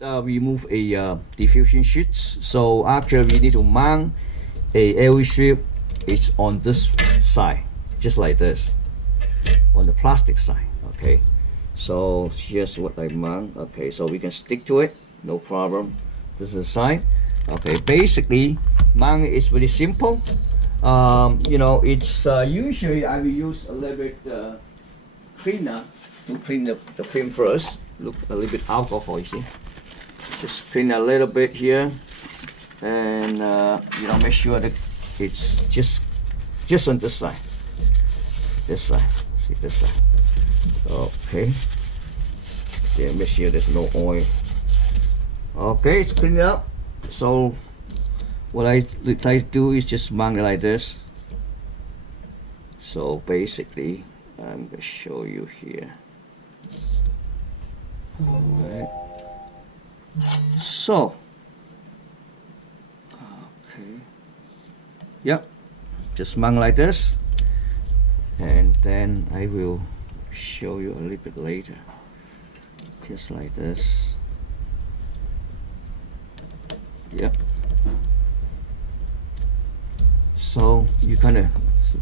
Remove a diffusion sheet. So actually we need to mount a LED strip. It's on this side, just like this, on the plastic side. Okay, so here's what I mount. Okay, so we can stick to it, no problem. This is the side. Okay, basically mount is very simple. You know, it's usually I will use a little bit cleaner to clean the film first. Look, a little bit alcohol, you see. Just clean a little bit here, and you know, make sure that it's just on this side. This side, see this side. Okay. Yeah, make sure there's no oil. Okay, it's cleaned up. So what I like to do is just mount it like this. So basically, I'm gonna show you here. Alright. So, okay. Yep. Just mount like this. And then I will show you a little bit later. Just like this. Yep. So you kind of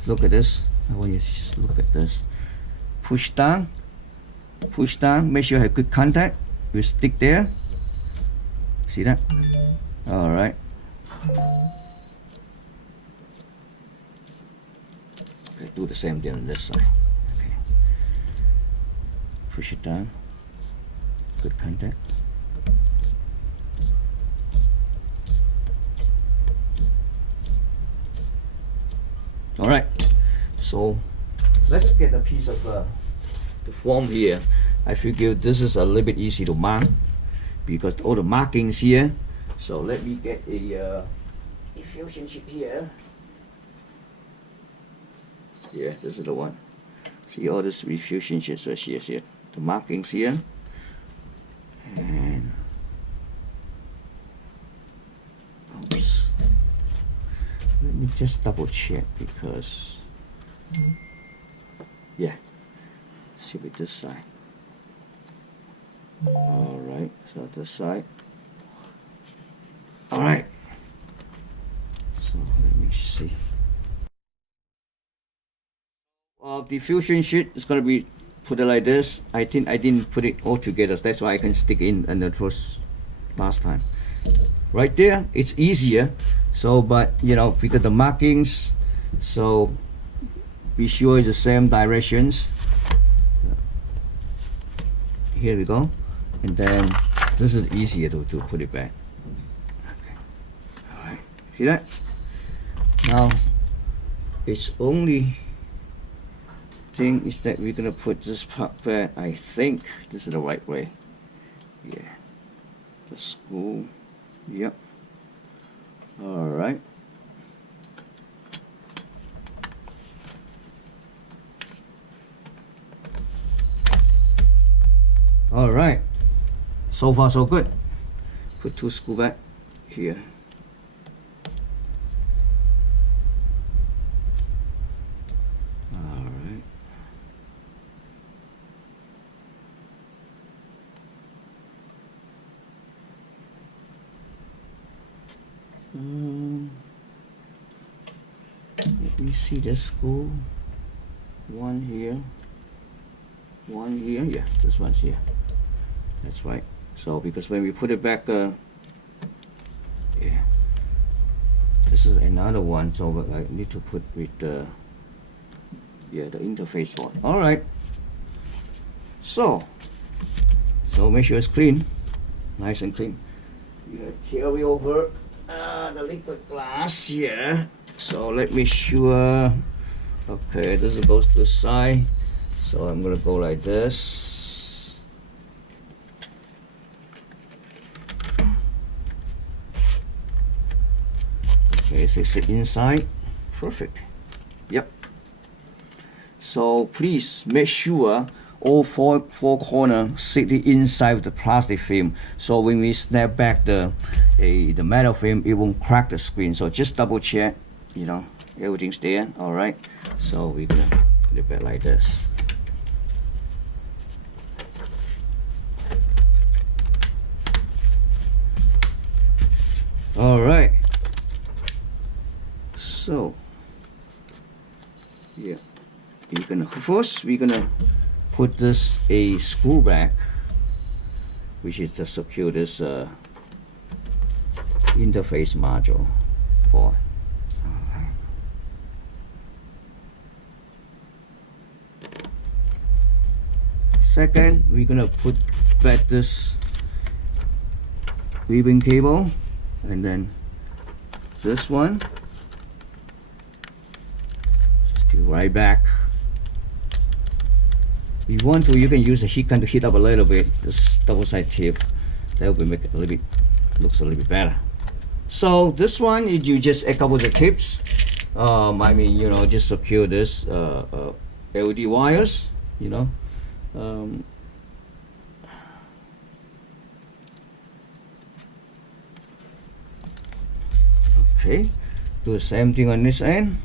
look at this. I want you to just look at this. Push down. Push down. Make sure you have good contact. You stick there. See that? All right. Okay, do the same thing on this side. Okay. Push it down. Good contact. All right. So let's get a piece of the form here. I figure this is a little bit easy to mount because all the markings here. So let me get a diffusion sheet here. Yeah, this is the one. See all this diffusion sheets right here. The markings here. And oops. Let me just double check because yeah. See with this side. Alright, so this side. Alright. So let me see. Diffusion sheet is gonna be put it like this. I think I didn't put it all together, so that's why I can stick in and the first last time. Right there, it's easier. So but you know, because the markings, so be sure it's the same directions. Here we go. And then this is easier to put it back. Okay. Alright. See that? Now it's only thing is that we're gonna put this part back. I think this is the right way. Yeah. The screw. Yep. Alright. Alright. So far so good. Put two screws back here. Alright. Let me see the screw. One here. One here. Yeah, this one's here. That's right. So because when we put it back, yeah, this is another one. So I need to put with the yeah, the interface one. All right. So make sure it's clean, nice and clean. You have carry over the liquid glass here. So let me sure. Okay, this goes to the side. So I'm gonna go like this. Okay, so it's inside. Perfect. Yep. So please make sure all four corners sit inside of the plastic film. So when we snap back the metal film, it won't crack the screen. So just double check, you know, everything's there. All right. So we're gonna put it back like this. All right. So yeah, we're gonna put this a screw back, which is to secure this interface module port. Second, we're gonna put back this ribbon cable, and then this one just to right back. If you want to, you can use a heat gun to heat up a little bit this double side tip. That will make it a little bit looks a little bit better. So this one is you just a couple of the tips. I mean, you know, just secure this LED wires, you know. Okay, do the same thing on this end.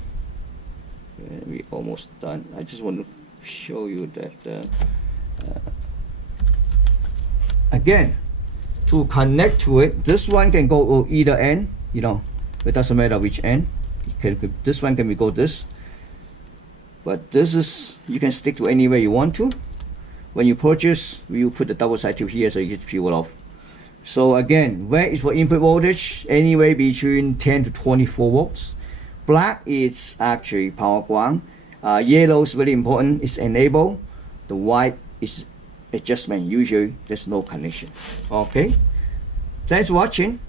And we almost done. I just want to show you that again, to connect to it, this one can go either end, you know, it doesn't matter which end. This one can go this, but this is, you can stick to anywhere you want to. When you purchase, you put the double side tube here so you get peel off. So again, red is for input voltage, anywhere between 10 to 24 volts. Black is actually power ground. Yellow is very important, it's enable. The white is adjustment, usually there's no connection. Okay, thanks for watching.